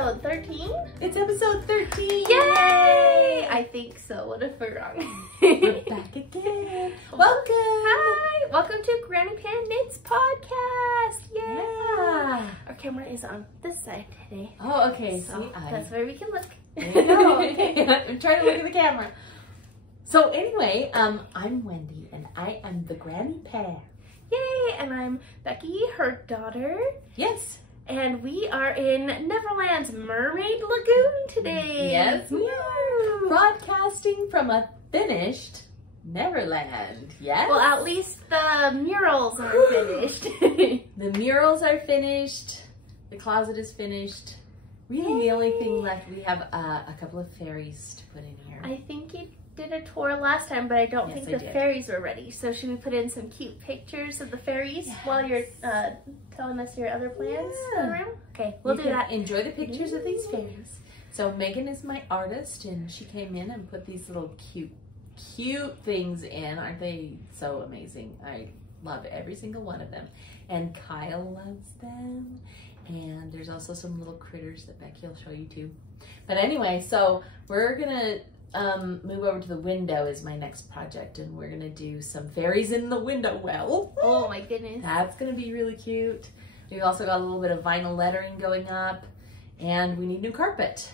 episode 13? It's episode 13! Yay! I think so. What if we're wrong? We're back again. Welcome! Hi! Welcome to Granny Pan Knits Podcast! Yay! Yeah! Our camera is on this side today. Oh, okay. So See, that's where we can look. There you go. Okay. I'm trying to look at the camera. So anyway, I'm Wendy, and I am the Granny Pan. Yay! And I'm Becky, her daughter. Yes. And we are in Neverland's Mermaid Lagoon today. Yes, we are. Broadcasting from a finished Neverland. Yes. Well, at least the murals are finished. The murals are finished. The closet is finished. Really, the only thing left, we have a couple of fairies to put in here. I think you did a tour last time, but I don't think the fairies were ready. So should we put in some cute pictures of the fairies while you're telling us your other plans for the room? Okay, we'll do that. Enjoy the pictures of these fairies. So Megan is my artist, and she came in and put these little cute things in. Aren't they so amazing? I love every single one of them. And Kyle loves them. And there's also some little critters that Becky will show you too. But anyway, so we're gonna move over to the window is my next project, and we're gonna do some fairies in the window well. Oh my goodness. That's gonna be really cute. We've also got a little bit of vinyl lettering going up, and we need new carpet.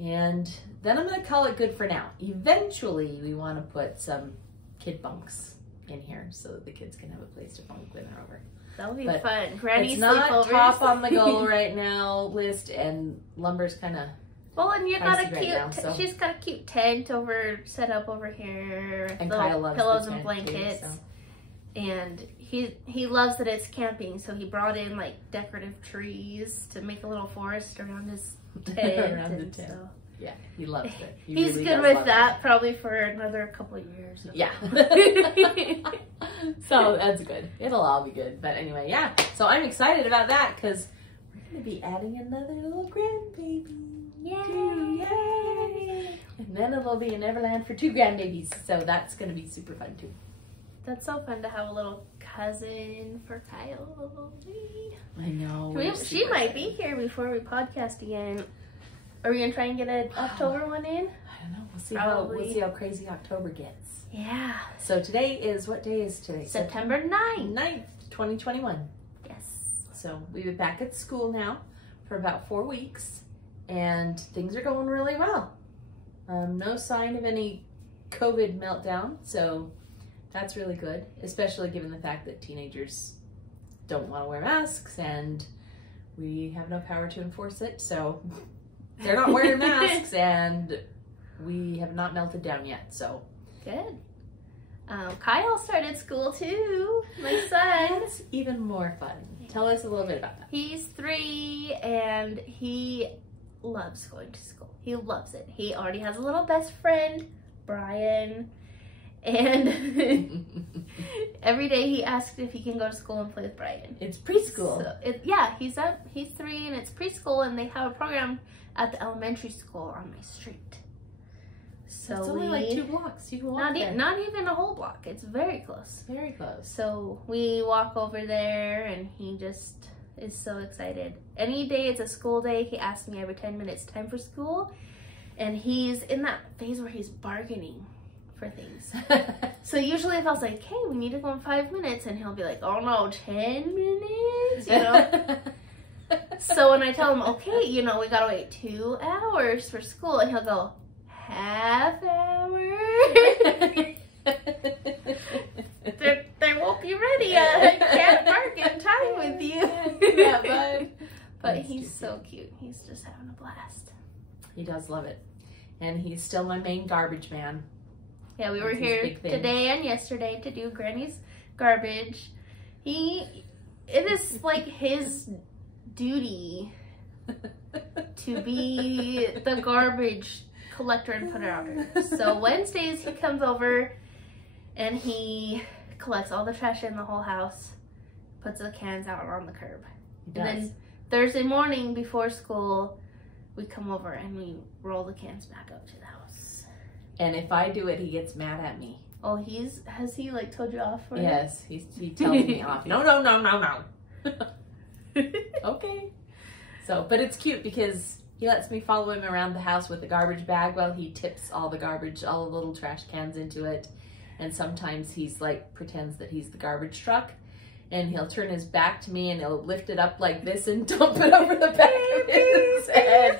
And then I'm gonna call it good for now. Eventually, we wanna put some kid bunks in here so that the kids can have a place to bunk when they're over. That'll be fun. Granny It's not sleepovers. top on the goal right now list, and lumber's kind of well, and you got a right cute. now, so. She's got a cute tent set up over here. And little Kyle loves pillows the and tent blankets. too, so. And he loves that it's camping, so he brought in like decorative trees to make a little forest around his tent. Around the tent. So. Yeah, he loves it. He's really good with that probably for another couple of years. Yeah. So that's good. It'll all be good. But anyway, yeah. So I'm excited about that because we're going to be adding another little grandbaby. Yay! Yay! And then it'll be a Neverland for 2 grandbabies. So that's going to be super fun too. That's so fun to have a little cousin for Kyle. I know. She might be here before we podcast again. Are we gonna try and get an October one in? I don't know. We'll see how crazy October gets. Yeah. So today is, what day is today? September 9th. 9th, 2021. Yes. So we've been back at school now for about 4 weeks, and things are going really well. No sign of any COVID meltdown, so that's really good, especially given the fact that teenagers don't want to wear masks, and we have no power to enforce it, so they're not wearing masks, and we have not melted down yet, so. Good. Kyle started school too, my son. That's even more fun. Tell us a little bit about that. He's 3 and he loves going to school. He loves it. He already has a little best friend, Brian, and every day he asks if he can go to school and play with Brian. It's preschool. So yeah, he's 3 and it's preschool, and they have a program at the elementary school on my street. So it's only like 2 blocks. You can walk there. Not even a whole block. It's very close. Very close. So we walk over there, and he just is so excited. Any day it's a school day, he asks me every 10 minutes, time for school, and he's in that phase where he's bargaining for things. So usually if I was like, hey, we need to go in 5 minutes, and he'll be like, oh no, 10 minutes, you know? So when I tell him, okay, you know, we gotta wait 2 hours for school, and he'll go, half hour? they won't be ready. I can't bargain time with you. Yeah, bud. But he's so cute. He's just having a blast. He does love it. And he's still my main garbage man. Yeah, we were here today and yesterday to do Granny's garbage. It is like his duty to be the garbage collector and putter outer. So Wednesdays he comes over and he collects all the trash in the whole house, puts the cans out on the curb. And then Thursday morning before school, we come over and we roll the cans back up to the house. And if I do it, he gets mad at me. Oh, has he like told you off for it? Yes, he tells me off. No. Okay. So, but it's cute because He lets me follow him around the house with a garbage bag while he tips all the garbage, all the little trash cans into it. And sometimes he's like, pretends that he's the garbage truck. And he'll turn his back to me and he'll lift it up like this and dump it over the back of his head.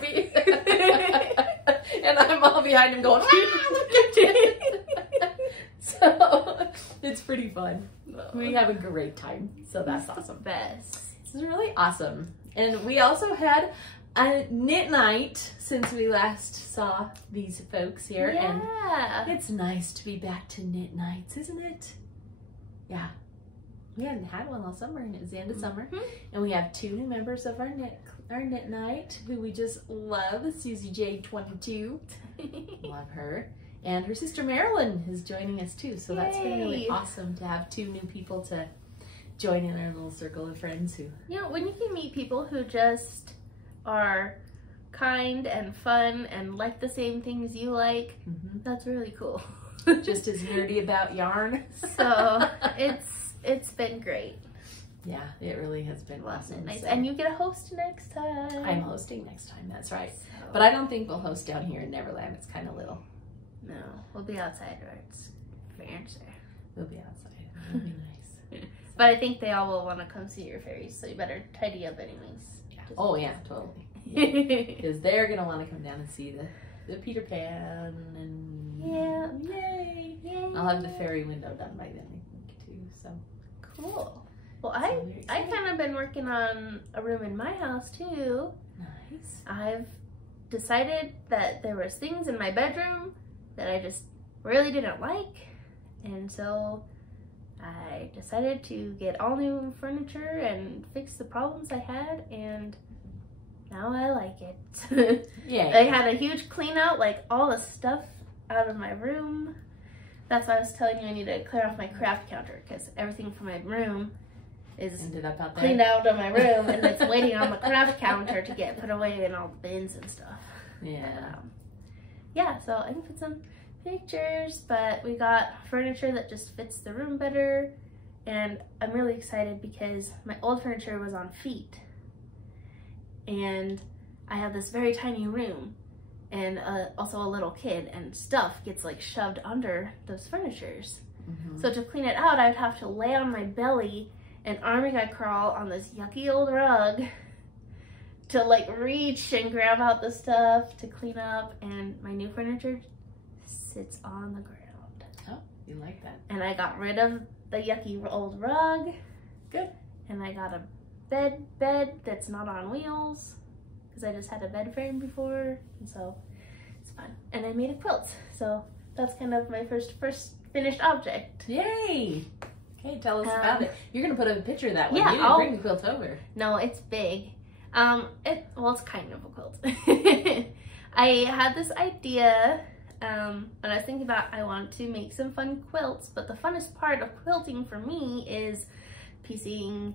And I'm all behind him going, ah, look at it. So it's pretty fun. We have a great time. So that's awesome. Best. This is really awesome. And we also had a knit night since we last saw these folks here. Yeah. And it's nice to be back to knit nights, isn't it? Yeah. We hadn't had one all summer, and it was the end of summer. And we have 2 new members of our knit night who we just love. Susie J 22. Love her. And her sister Marilyn is joining us too. So that's been really awesome to have 2 new people to join in our little circle of friends who... You know, when you can meet people who just are kind and fun and like the same things you like, that's really cool. Just as nerdy about yarn. So it's been great. Yeah, it really has been awesome. Nice. So. And you get a host next time. I'm hosting next time, that's right. So. But I don't think we'll host down here in Neverland. It's kind of little. No, we'll be outside where it's fancy. We'll be outside. It'll be nice. But I think they all will want to come see your fairies, so you better tidy up anyways. Yeah. Oh yeah, totally. Because they're going to want to come down and see the Peter Pan and... Yeah. Yay. I'll have the fairy window done by then, I think, too. So cool. Well, I kind of been working on a room in my house too. Nice. I've decided that there was things in my bedroom that I just really didn't like, and so I decided to get all new furniture and fix the problems I had, and now I like it. Yeah. I had a huge clean out, like all the stuff out of my room. That's why I was telling you I need to clear off my craft counter, because everything from my room is ended up out there. Cleaned out of my room, and it's waiting on the craft counter to get put away in all the bins and stuff. Yeah. Yeah, so I can put some pictures, but we got furniture that just fits the room better, and I'm really excited because my old furniture was on feet, and I have this very tiny room, and also a little kid, and stuff gets like shoved under those furnitures. So to clean it out, I would have to lay on my belly and army guy crawl on this yucky old rug to like reach and grab out the stuff to clean up, and my new furniture sits on the ground. Oh, you like that. And I got rid of the yucky old rug. Good. And I got a bed that's not on wheels, because I just had a bed frame before, and so it's fun. And I made a quilt, so that's kind of my first finished object. Yay! Okay, tell us about it. You're gonna put a picture of that one. Yeah, You didn't bring the quilt over. No, it's big. It's kind of a quilt. I had this idea when I was thinking about I want to make some fun quilts, but the funnest part of quilting for me is piecing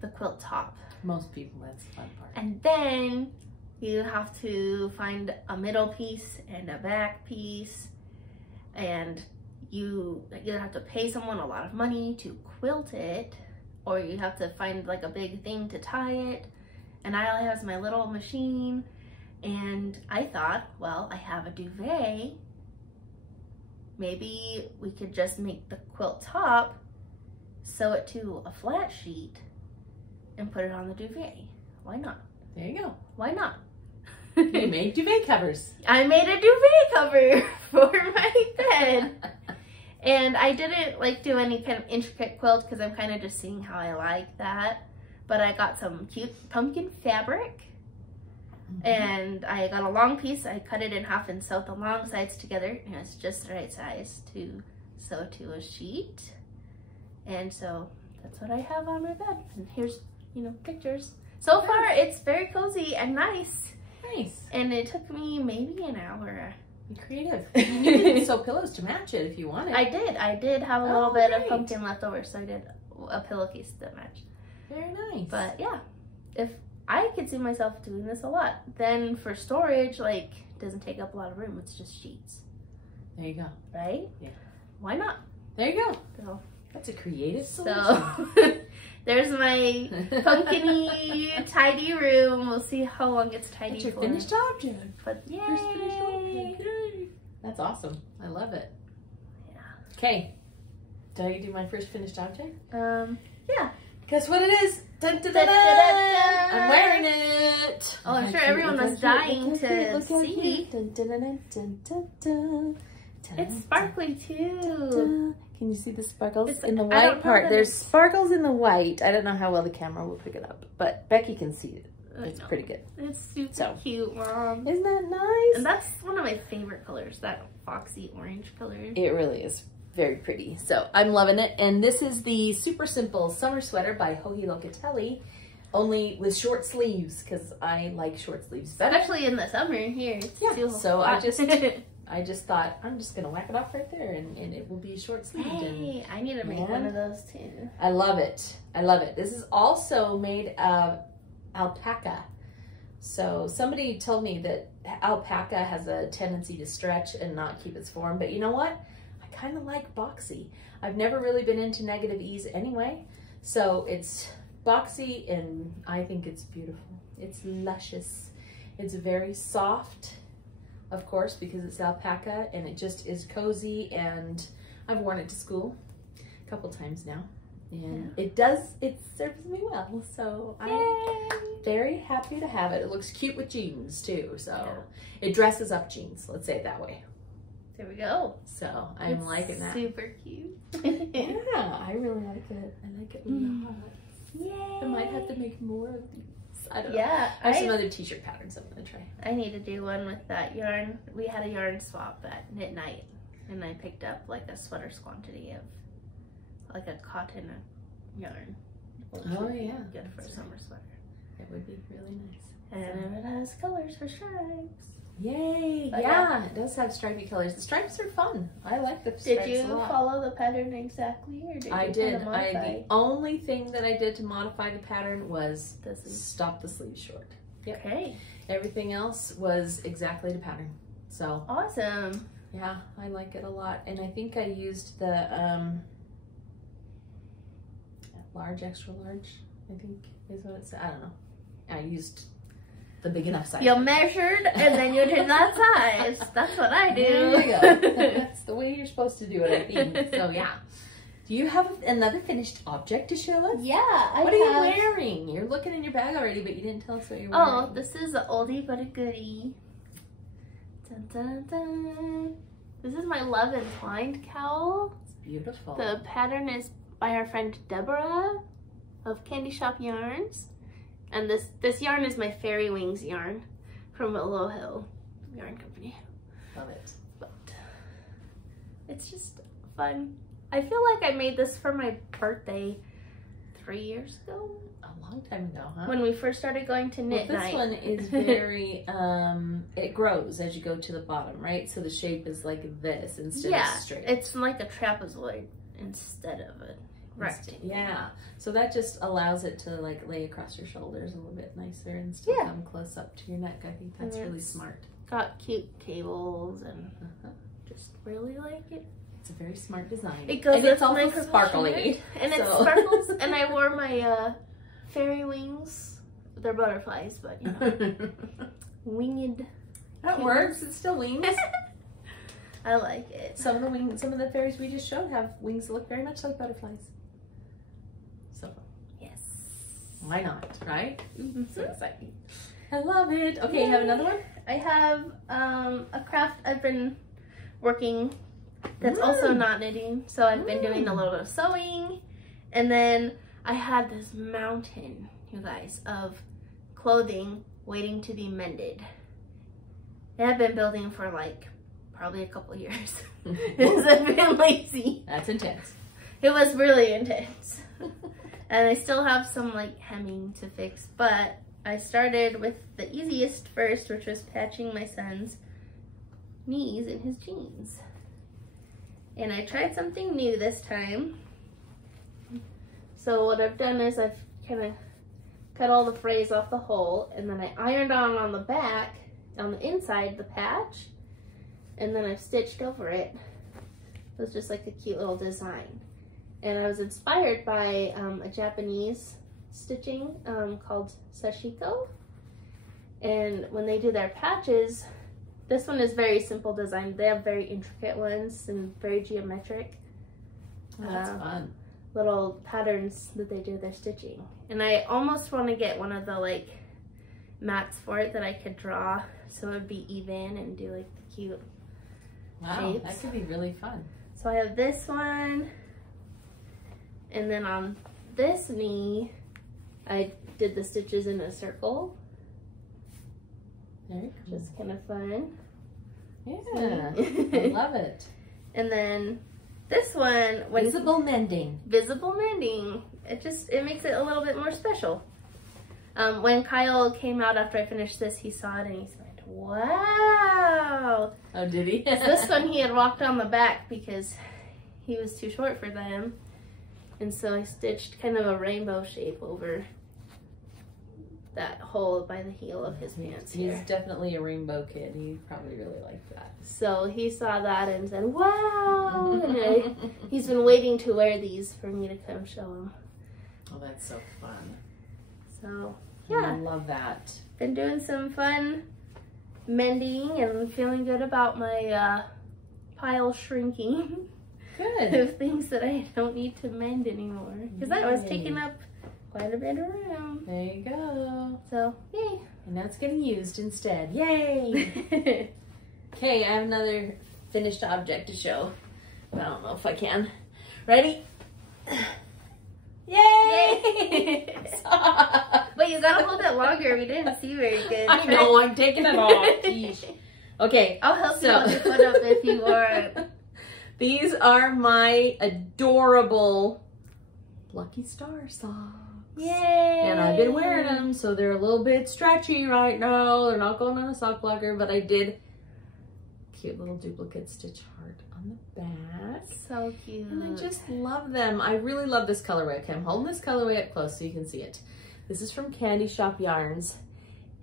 the quilt top. Most people, that's the fun part. And then you have to find a middle piece and a back piece, and you either have to pay someone a lot of money to quilt it, or you have to find like a big thing to tie it. And I only have my little machine, and I thought, well, I have a duvet. Maybe we could just make the quilt top, sew it to a flat sheet, and put it on the duvet. Why not? There you go. Why not? You made duvet covers. I made a duvet cover for my bed. And I didn't like do any kind of intricate quilt because I'm kind of just seeing how I like that. But I got some cute pumpkin fabric, and I got a long piece. I cut it in half and sewed the long sides together, and it's just the right size to sew to a sheet. And so that's what I have on my bed. And here's, pictures. So far, it's very cozy and nice. Nice. And it took me maybe an hour. Be creative. And you can sew pillows to match it if you wanted. I did have a little bit of pumpkin left over, so I did a pillowcase that matched. Very nice. But yeah, if I could see myself doing this a lot. Then for storage, like, it doesn't take up a lot of room. It's just sheets. There you go. Right? Yeah. Why not? There you go. So, that's a creative solution. So There's my pumpkin-y, tidy room. We'll see how long it's tidy That's your for. finished object. But yay! First finished object. Yay. That's awesome. I love it. Yeah. Okay. Do I do my first finished object? Yeah. Guess what it is? Dun, dun, dun, Da, da, dun. da, da. I'm wearing it. Oh, I'm sure everyone was dying to see. Dun, dun, dun, dun, dun, dun, dun. It's sparkly too. Dun. Can you see the sparkles in the I don't white know part? that There's it's- sparkles in the white. I don't know how well the camera will pick it up, but Becky can see it. I It's know. pretty good. It's super So. cute, Mom. Isn't that nice? And that's one of my favorite colors, that foxy orange color. It really is very pretty. So I'm loving it. And this is the super simple summer sweater by Locatelli, only with short sleeves because I like short sleeves. Especially in the summer here. It's Yeah, too so hot. I just thought I'm just gonna whack it off right there and it will be short sleeved. Hey, I need to make one of those too. I love it. I love it. This is also made of alpaca. So somebody told me that alpaca has a tendency to stretch and not keep its form, but you know what? I kind of like boxy. I've never really been into negative ease anyway, so it's boxy and I think it's beautiful. It's luscious. It's very soft, of course, because it's alpaca, and it just is cozy, and I've worn it to school a couple times now. And it serves me well, so I'm very happy to have it. It looks cute with jeans too, so it dresses up jeans, let's say it that way. There we go. So I'm liking that. Super cute. Yeah, I really like it. I like it a lot. Yay. I might have to make more of these. I don't know. Yeah, I have some other t-shirt patterns I'm gonna try. I need to do one with that yarn. We had a yarn swap at midnight, and I picked up like a sweater's quantity of like a cotton yarn. Oh yeah, Good for a that's summer sweater. It would be really nice. And it has colors for stripes. Yay! But yeah, it does have stripy colors. The stripes are fun. I like the stripes Did you a lot. follow the pattern exactly, or did you I kind did. of modify? The only thing that I did to modify the pattern was The sleeves. stop the sleeves short. Yep. Okay, Everything else was exactly the pattern. So awesome. yeah, I like it a lot. And I think I used the large, extra large, I think is what it said. I don't know. I used the big enough size. You measured and then you did that size. That's what I do. There you go. That's the way you're supposed to do it, I think. So yeah. Do you have another finished object to show us? Yeah, I What are you wearing? You're looking in your bag already, but you didn't tell us what you're wearing. Oh, this is an oldie but a goodie. Dun, dun, dun. This is my Love Entwined cowl. It's beautiful. The pattern is by our friend Deborah of Candy Shop Yarns. And this yarn is my Fairy Wings yarn from Willow Hill Yarn Company. Love it. But it's just fun. I feel like I made this for my birthday 3 years ago. A long time ago, huh? When we first started going to knit This night. one is very, it grows as you go to the bottom, right? So the shape is like this instead of straight. It's like a trapezoid instead of a rectangle. Yeah. So that just allows it to like lay across your shoulders a little bit nicer and still come close up to your neck. I think that's really smart. Got cute cables and just really like it. It's a very smart design. It goes and with it's also my sparkly. And it sparkles. And I wore my Fairy Wings. They're butterflies, but you know, winged. That works. It's still wings. I like it. Some of the fairies we just showed have wings that look very much like butterflies. So Yes. why not, right? So exciting. I love it. Okay, you have another one? I have a craft I've been working that's also not knitting. So I've been doing a little bit of sewing. And then I had this mountain, you guys, of clothing waiting to be mended. And I've been building for like probably a couple years because I've been lazy. That's intense. It was really intense. And I still have some like hemming to fix, but I started with the easiest first, which was patching my son's knees in his jeans. And I tried something new this time. So what I've done is I've kind of cut all the frays off the hole, and then I ironed on the back, on the inside, the patch, and then I've stitched over it. It was just like a cute little design. And I was inspired by a Japanese stitching called sashiko. And when they do their patches, this one is very simple design. They have very intricate ones and very geometric. Oh, that's fun. Little patterns that they do their stitching. And I almost want to get one of the like mats for it that I could draw so it would be even and do like the cute shapes. That could be really fun. So I have this one, and then on this knee I did the stitches in a circle. Very cool. Just kind of fun. Yeah, I love it. And then this one, visible mending. Visible mending. It makes it a little bit more special. When Kyle came out after I finished this, he saw it and he said, "Wow!" Oh, did he? This one he had walked on the back because he was too short for them, and so I stitched kind of a rainbow shape over that hole by the heel of his pants. He's definitely a rainbow kid. He probably really liked that. So he saw that and said, "Wow!" And he's been waiting to wear these for me to come show him. Oh, that's so fun. So, yeah. I love that. Been doing some fun mending and feeling good about my pile shrinking. Good. Of things that I don't need to mend anymore. Because that was taking up quite a bit of room. There you go. So, yay. And now it's getting used instead. Yay! Okay, I have another finished object to show. But I don't know if I can. Ready? Yay! But you gotta hold it longer. We didn't see very good. I know, I'm taking it off. Yeesh. Okay. I'll help you hold your foot up if you want. These are my adorable Lucky Star socks. Yay! And I've been wearing them, so they're a little bit stretchy right now. They're not going on a sock blocker, but I did cute little duplicate stitch heart on the back. So cute. And I just love them. I really love this colorway. Okay, I'm holding this colorway up close so you can see it. This is from Candy Shop Yarns,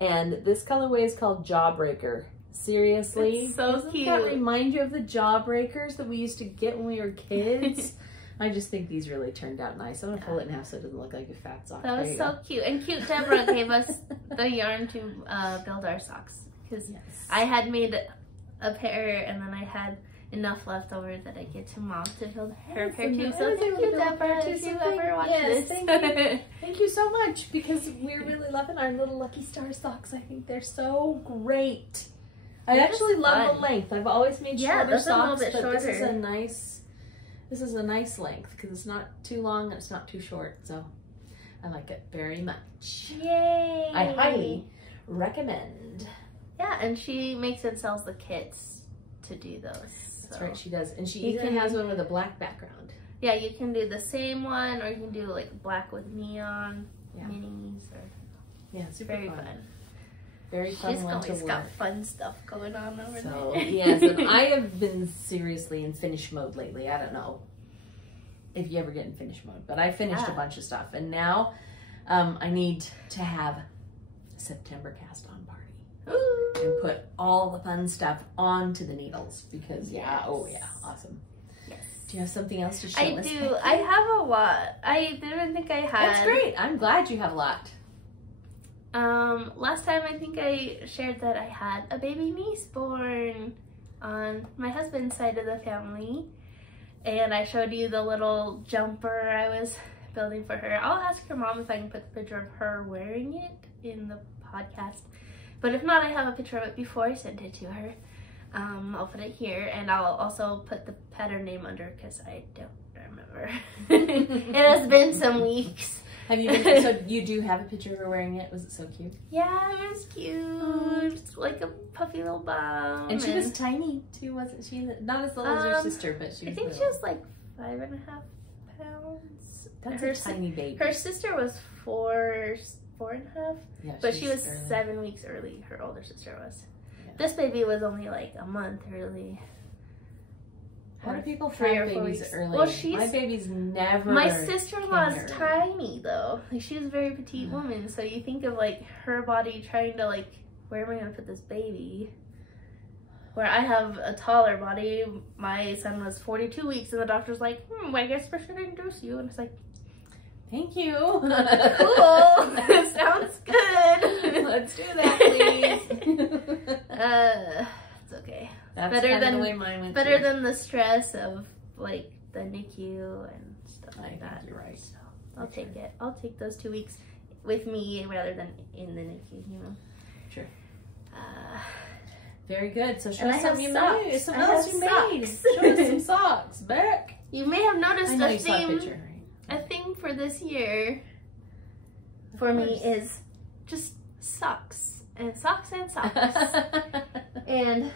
and this colorway is called Jawbreaker. Seriously, it's so doesn't cute. that remind you of the Jawbreakers that we used to get when we were kids? I just think these really turned out nice. I'm gonna pull it in half so it doesn't look like a fat sock. That was so cute. And cute Deborah gave us the yarn to build our socks. Because I had made a pair and then I had enough left over that I get to mom to build her pair too. So thank you, Deborah, if you ever watch this. Thank you so much, because we're really loving our little Lucky Star socks. I think they're so great. I actually love the length. I've always made shorter socks, but this is a nice length because it's not too long and it's not too short. So I like it very much. Yay! I highly recommend. Yeah, and she makes and sells the kits to do those. That's right, she does. And she even has one with a black background. Yeah, you can do the same one, or you can do like black with neon minis. Or super very fun. Very fun. She's always got fun stuff going on over there. Yes, and I have been seriously in finish mode lately. I don't know if you ever get in finish mode, but I finished a bunch of stuff, and now I need to have a September cast on party. Ooh. And put all the fun stuff onto the needles because awesome. Yes. Do you have something else to show us? I do. I have a lot. I didn't think I had. That's great. I'm glad you have a lot. Last time I think I shared that I had a baby niece born on my husband's side of the family, and I showed you the little jumper I was building for her. I'll ask her mom if I can put the picture of her wearing it in the podcast, but if not, I have a picture of it before I sent it to her. I'll put it here, and I'll also put the pattern name under because I don't remember. It has been some weeks. Have you been, so you do have a picture of her wearing it? Was it so cute? Yeah, it was cute. It's like a puffy little bum. And she was tiny too, wasn't she? Not as little as her sister, but she was I think little. she was like 5.5 pounds. That's a tiny baby. Her sister was 4.5. Yeah, but she was 7 weeks early. Her older sister was. Yeah. This baby was only like a month early. How do people have babies early? Well, my baby's never. My sister-in-law's tiny though. Like, she was a very petite woman, so you think of like her body trying to like, where am I gonna put this baby? where I have a taller body. My son was 42 weeks, and the doctor's like, I guess we should induce you. And it's like, thank you. Cool. Sounds good. Let's do that, please. It's okay. That's better kind than of the way mine went better too. than the stress of like the NICU and stuff I like think that. you're right. So I'll take it. I'll take those 2 weeks with me rather than in the NICU. You know. Sure. Very good. So show and us I have something you socks. made. Something I else have you made. socks. Show us some socks. Back. You may have noticed I know a you saw a theme. picture, right? A theme for this year for me is just socks and socks and socks. And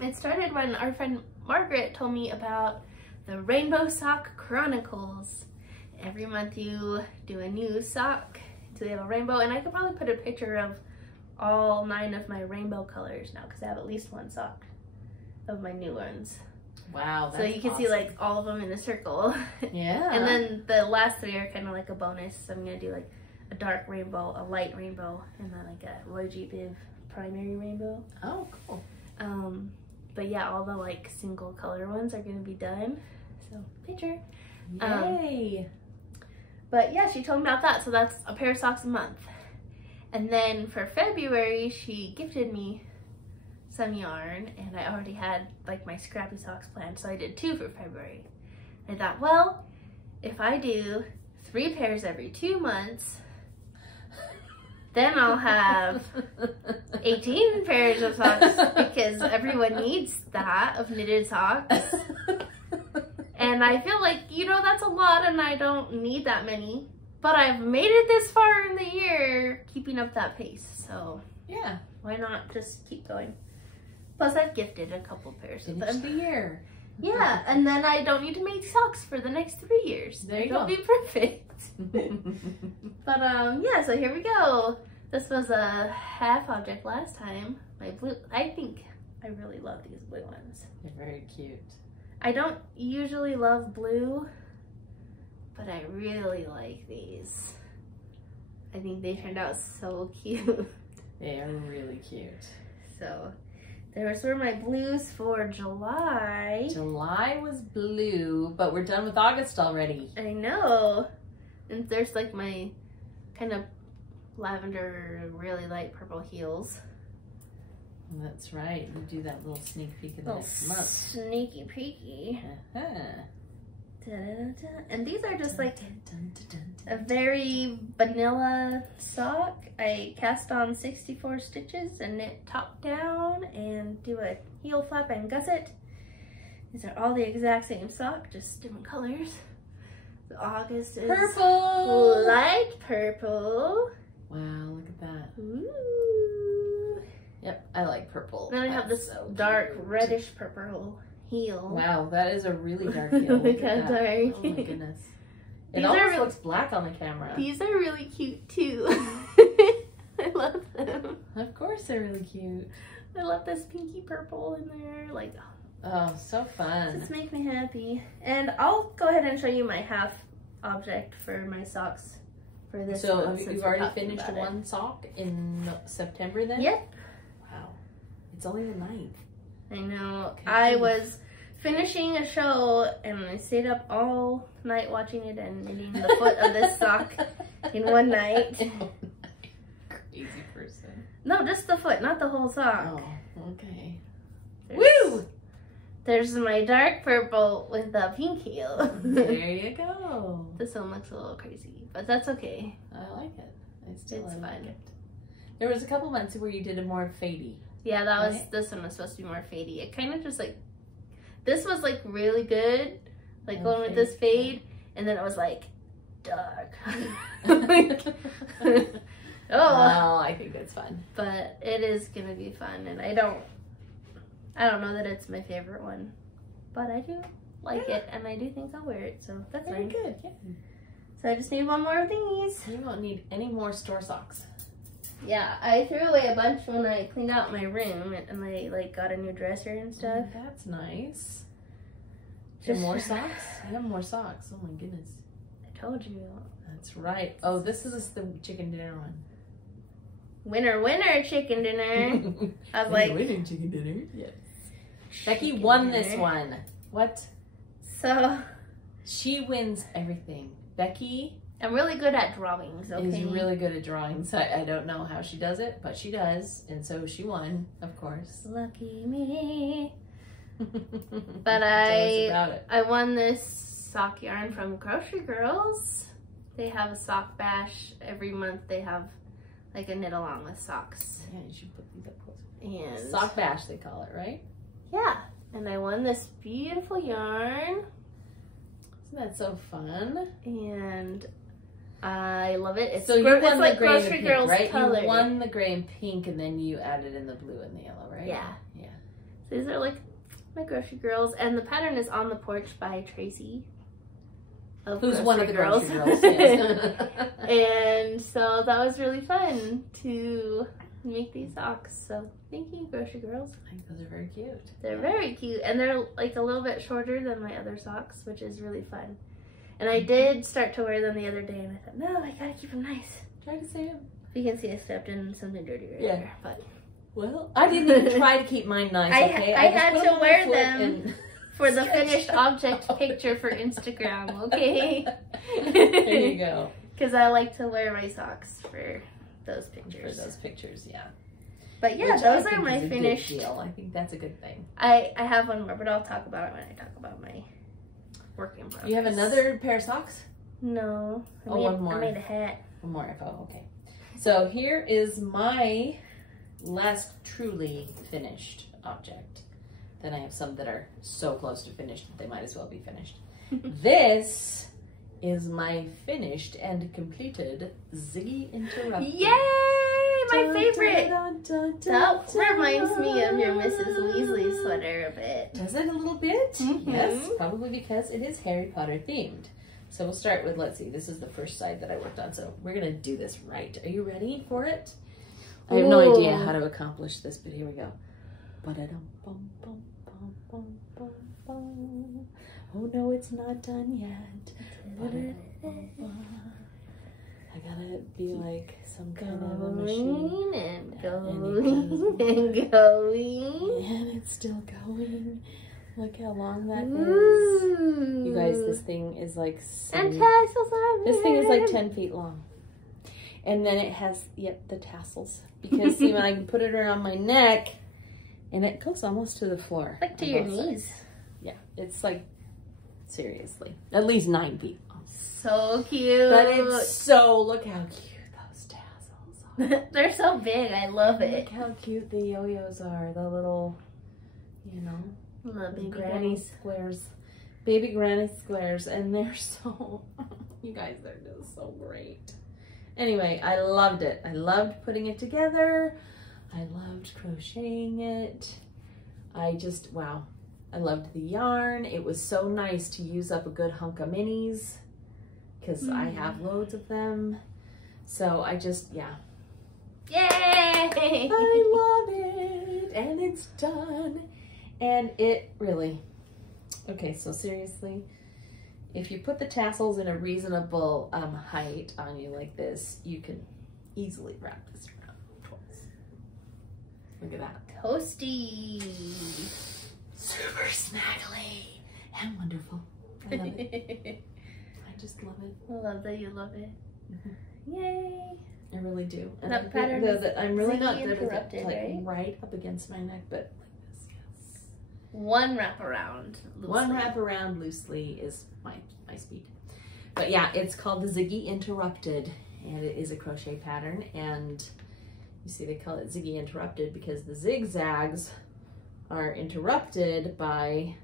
it started when our friend Margaret told me about the Rainbow Sock Chronicles. Every month you do a new sock so they have a rainbow, and I could probably put a picture of all 9 of my rainbow colors now because I have at least 1 sock of my new ones. Wow, that's so you can see like all of them in a circle. Yeah. And then the last 3 are kind of like a bonus. So I'm gonna do like a dark rainbow, a light rainbow, and then like a Roy Biv primary rainbow. Oh, cool. But yeah, all the like single color ones are gonna be done. So picture. Yay. But yeah, she told me about that. So that's a pair of socks a month. And then for February, she gifted me some yarn, and I already had like my scrappy socks planned, so I did 2 for February. I thought, well, if I do 3 pairs every 2 months, then I'll have 18 pairs of socks because everyone needs that of knitted socks. And I feel like, you know, that's a lot and I don't need that many, but I've made it this far in the year keeping up that pace. So yeah, why not just keep going? Plus I've gifted a couple pairs of finish them. the year. Yeah, and then I don't need to make socks for the next 3 years. There you It'll go. be perfect. But yeah, so here we go. This was a half object last time. My blue, I think I really love these blue ones. They're very cute. I don't usually love blue, but I really like these. I think they turned out so cute. They are really cute. So those were my blues for July. July was blue, but we're done with August already. I know. And there's like my kind of lavender, really light purple heels. That's right. You do that little sneak peek of the Little next month. sneaky peeky. Uh-huh. Da-da-da-da. And these are just like Dun, dun, dun, a dun. very vanilla sock. I cast on 64 stitches and knit top down and do a heel flap and gusset. These are all the exact same sock, just different colors. The August is Purple! light purple. Wow, look at that. Ooh. Yep, I like purple. Then I have That's this so dark cute. reddish purple heel. Wow, that is a really dark heel. Look how at that. dark. Oh my goodness. It These are almost real- looks black on the camera. These are really cute too. I love them. Of course they're really cute. I love this pinky purple in there. Like, Oh, so fun. just make me happy. And I'll go ahead and show you my half object for my socks for this So month, since you've we're already talking finished about it. one sock in September then? Yep. Wow. It's only the 9th. I know. Okay. I was finishing a show and I stayed up all night watching it and knitting the foot of this sock in one night. Crazy person. No, just the foot, not the whole sock. Oh, okay. Woo! There's my dark purple with the pink heel. There you go. This one looks a little crazy, but that's okay. I like it. It's like fun. it. There was a couple months where you did a more fadey. Yeah, that was, Right. this one was supposed to be more fadey. It kind of just like, this was like really good, like And going with this fade. fade, and then it was like dark. Like, oh, Well, I think that's fun. but it is gonna be fun, and I don't know that it's my favorite one, but I do like Yeah. it, and I do think I'll wear it, so that's Very fine. good. Yeah. So I just need one more of these. You won't need any more store socks. Yeah, I threw away a bunch when I cleaned out my room, and I like got a new dresser and stuff. That's nice. Just- More socks? You have more socks. Oh my goodness. I told you. That's right. Oh, this is the chicken dinner one. Winner, winner, chicken dinner. I was like, winner, chicken dinner. Yes. Becky won this one. What? So she wins everything. Becky, I'm really good at drawings. Okay, is really good at drawings. I don't know how she does it, but she does, and so she won, of course. Lucky me. But I won this sock yarn from Grocery Girls. They have a sock bash every month. They have like a knit along with socks. Yeah, you should put these up close. And sock bash, they call it, right? Yeah. And I won this beautiful yarn. Isn't that so fun? And I love it. It's so you won like the gray and the Grocery pink, Girls right? color. You won the gray and pink, and then you added in the blue and the yellow, right? Yeah. Yeah. So these are like my Grocery Girls, and the pattern is On the Porch by Tracy. Who's one of the Girls? Grocery Girls? Yes. And so that was really fun to make these socks. So thank you, Grocery Girls. I think those are very cute. They're very cute, and they're like a little bit shorter than my other socks, which is really fun. And I did start to wear them the other day, and I thought, no, I gotta keep them nice. Try to see them. You can see I stepped in something dirty right there, but well, I didn't even try to keep mine nice. Okay, I had to wear them and for the finished object picture for Instagram. Okay. There you go. Because I like to wear my socks for those pictures. For those pictures, yeah. But yeah, which those I are think my is a finished. Good deal. I think that's a good thing. I have one more, but I'll talk about it when I talk about my work in progress. You have another pair of socks? No. One more. I made a hat. One more. Oh, okay. So here is my last truly finished object. Then I have some that are so close to finished that they might as well be finished. This is my finished and completed Ziggy Interrupted. Yay! My favorite! That reminds me of your Mrs. Weasley sweater a bit. Does it a little bit? Mm-hmm. Yes, probably because it is Harry Potter themed. So we'll start with, let's see, this is the first side that I worked on, so we're gonna do this right. Are you ready for it? I have no idea how to accomplish this, but here we go. Oh no, it's not done yet. I gotta be like some kind of a machine. And going and going. And it's still going. Look how long that Ooh. is. You guys, this thing is like and tassels on this thing is it. like 10 feet long. And then it has, yep, the tassels. Because see, when I can put it around my neck, and it goes almost to the floor. Like to your knees. Yeah, it's like, seriously, at least 9 feet long. So cute. But it's so, look how cute those tassels are. They're so big. I love it. Look how cute the yo-yos are. The little, you know, the baby granny squares. Baby granny squares. And they're so, you guys, they're just so great. Anyway, I loved it. I loved putting it together. I loved crocheting it. I just, wow. I loved the yarn. It was so nice to use up a good hunk of minis because I have loads of them. So I just, yeah. Yay! I love it. And it's done. And it really, okay, so seriously, if you put the tassels in a reasonable height on you like this, you can easily wrap this around twice. Look at that. Toasty. Super snaggly and wonderful. I love it. I just love it. I love that you love it. Mm-hmm. Yay. I really do. And that I pattern think, though, that I'm really not good at it, like right? right up against my neck, but like this, yes. One wrap around loosely. One wrap around loosely is my speed. But yeah, it's called the Ziggy Interrupted, and it is a crochet pattern, and you see they call it Ziggy Interrupted because the zigzags are interrupted by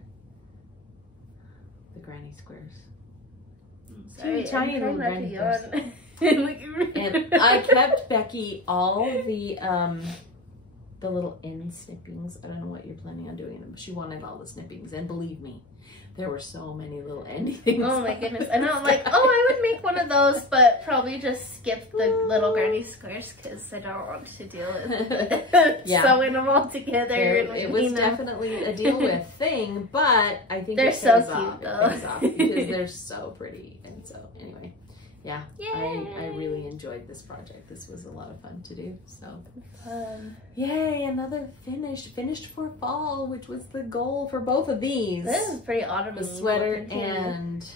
the granny squares. Sorry, Two tiny little granny squares. And I kept Becky all the little end snippings. I don't know what you're planning on doing, but she wanted all the snippings, and believe me, there were so many little endy things. Oh my goodness. And I'm like, oh, I would make one of those, but probably just skip the little granny squares because I don't want to deal with Yeah. sewing them all together. It was definitely a deal with thing, but I think they're it so pays cute off. though. It pays off because they're so pretty. And so anyway, yeah, I really enjoyed this project. This was a lot of fun to do. So, yay, another finished for fall, which was the goal for both of these. This is pretty autumn. The sweater and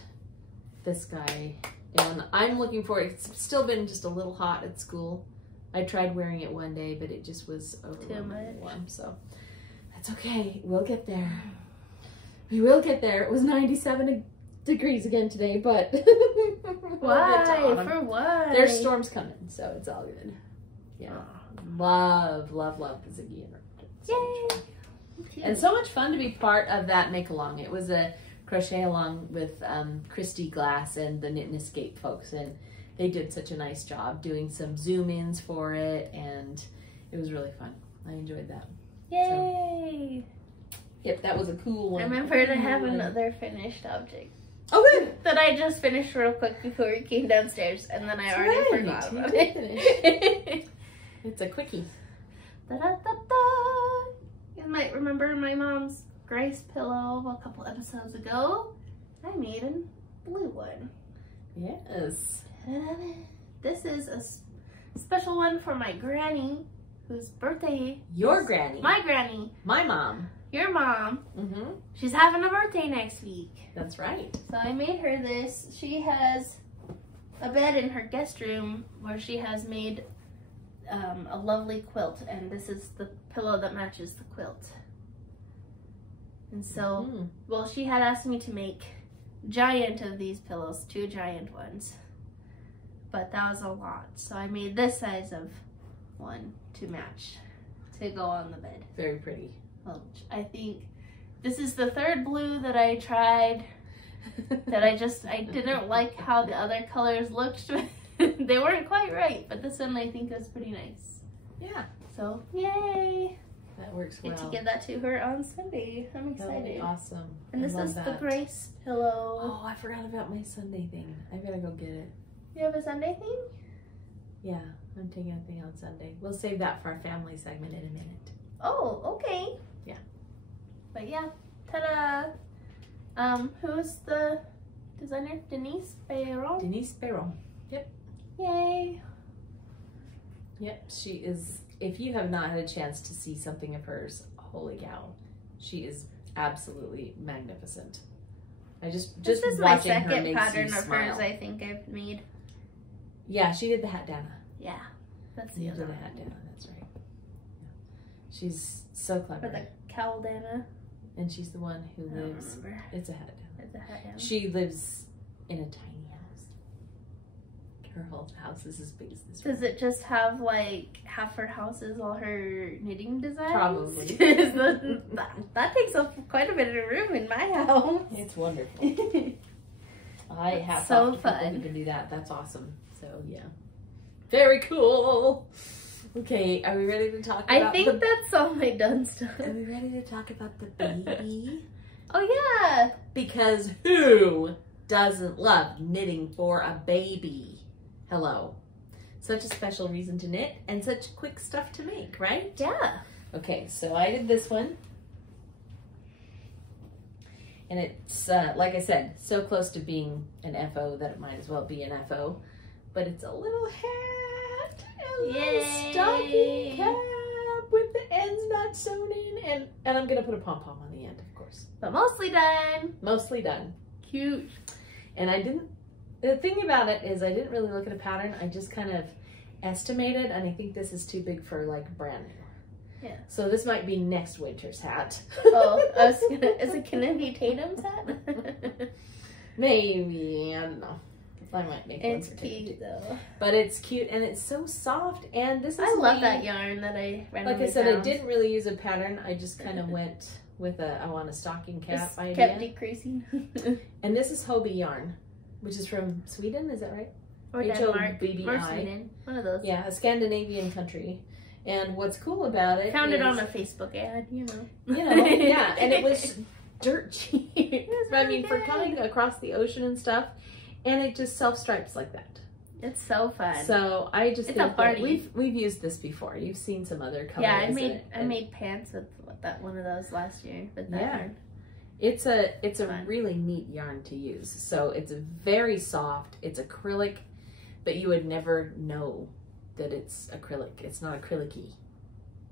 this guy. And I'm looking for it. It's still been just a little hot at school. I tried wearing it one day, but it just was too much warm. So that's okay. We'll get there. We will get there. It was 97 degrees again today, but why? For what? There's storms coming, so it's all good. Yeah. Love the Ziggy and Raymond. Yay! And so much fun to be part of that make along. It was a crochet along with Christy Glass and the Knit and Escape folks, and they did such a nice job doing some zoom ins for it, and it was really fun. I enjoyed that. Yay! So, yep, that was a cool one. I remember to have another finished object. Oh, good. That I just finished real quick before we came downstairs, and then I already forgot about it. It's a quickie. Da-da-da-da. You might remember my mom's Grace pillow a couple episodes ago. I made a blue one. Yes. This is a special one for my granny, whose birthday. Your granny. My granny. My mom. Your mom. Mm-hmm. She's having a birthday next week. That's right. So I made her this. She has a bed in her guest room where she has made a lovely quilt, and this is the pillow that matches the quilt. And so, well, she had asked me to make giant of these pillows, 2 giant ones, but that was a lot. So I made this size of one to match, to go on the bed. Very pretty. I think this is the 3rd blue that I tried that I didn't like how the other colors looked. They weren't quite right, but this one I think is pretty nice. Yeah. So, yay! That works well. Get to give that to her on Sunday. I'm excited. That would be awesome. And this is the Grace pillow. Oh, I forgot about my Sunday thing. I gotta go get it. You have a Sunday thing? Yeah, I'm taking a thing on Sunday. We'll save that for our family segment in a minute. Oh, okay. Yeah. But yeah, ta-da! Who's the designer? Denise Bayron? Denise Bayron. Yep. Yay! Yep, she is. If you have not had a chance to see something of hers, holy cow, she is absolutely magnificent. I just this is my second pattern of smile. hers I think I've made. Yeah, she did the hat Dana. Yeah, that's You the did other the hat one. Dana, that's right. Yeah. She's so clever. Or the cowl Dana. And she's the one who I don't lives. remember. It's a hat Dana. It's a hat Dana. She lives in a tiny house. Her whole house is as big as this room. Does it just have like half her house is all her knitting designs? Probably. that takes up quite a bit of room in my house. It's wonderful. I have so people fun. who can do that. That's awesome. So yeah, very cool. Okay, are we ready to talk about? I think that's all my done stuff. Are we ready to talk about the baby? Oh yeah. Because who doesn't love knitting for a baby? Hello. Such a special reason to knit and such quick stuff to make, right? Yeah. Okay, so I did this one. And it's, like I said, so close to being an FO that it might as well be an FO. But it's a little hat, a little stocking cap with the ends not sewn in. And I'm going to put a pom-pom on the end, of course. But mostly done. Mostly done. Cute. And the thing about it is I didn't really look at a pattern. I just kind of estimated, and I think this is too big for like brand new. Yeah. So this might be next winter's hat. Oh, is it gonna be Tatum's hat? Maybe, I don't know. I might make one It's for cute Tatum. though. But it's cute and it's so soft. And this is I love that yarn that I randomly like I said, found. I didn't really use a pattern. I just kind of went with I want a stocking cap Just idea. kept decreasing. And this is Hobby yarn, which is from Sweden. Is that right? Or Denmark. HOBBI. Or Sweden. One of those. Yeah, a Scandinavian country. And what's cool about it Found it is, on a Facebook ad, you know. yeah, and it was dirt cheap. I mean, for good. coming across the ocean and stuff, and it just self-stripes like that. It's so fun. So I just It's think a party. that we've used this before. You've seen some other colors. Yeah, I and made pants with one of those last year with that Yeah. yarn. It's a Fun. really neat yarn to use. So it's very soft. It's acrylic. but you would never know that it's acrylic. It's not acrylic-y,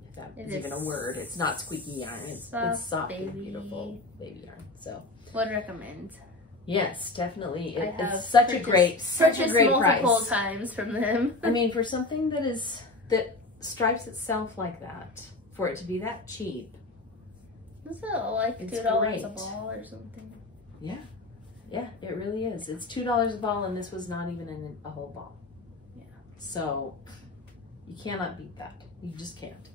if that is even a word. It's not squeaky yarn. It's soft and beautiful baby yarn. So would recommend. Yes, definitely. It's such a great price. Multiple times from them. I mean, for something that stripes itself like that, for it to be that cheap. Is it like $2 a ball or something? Yeah. Yeah, it really is. It's $2 a ball, and this was not even in a whole ball. Yeah. So you cannot beat that. You just can't.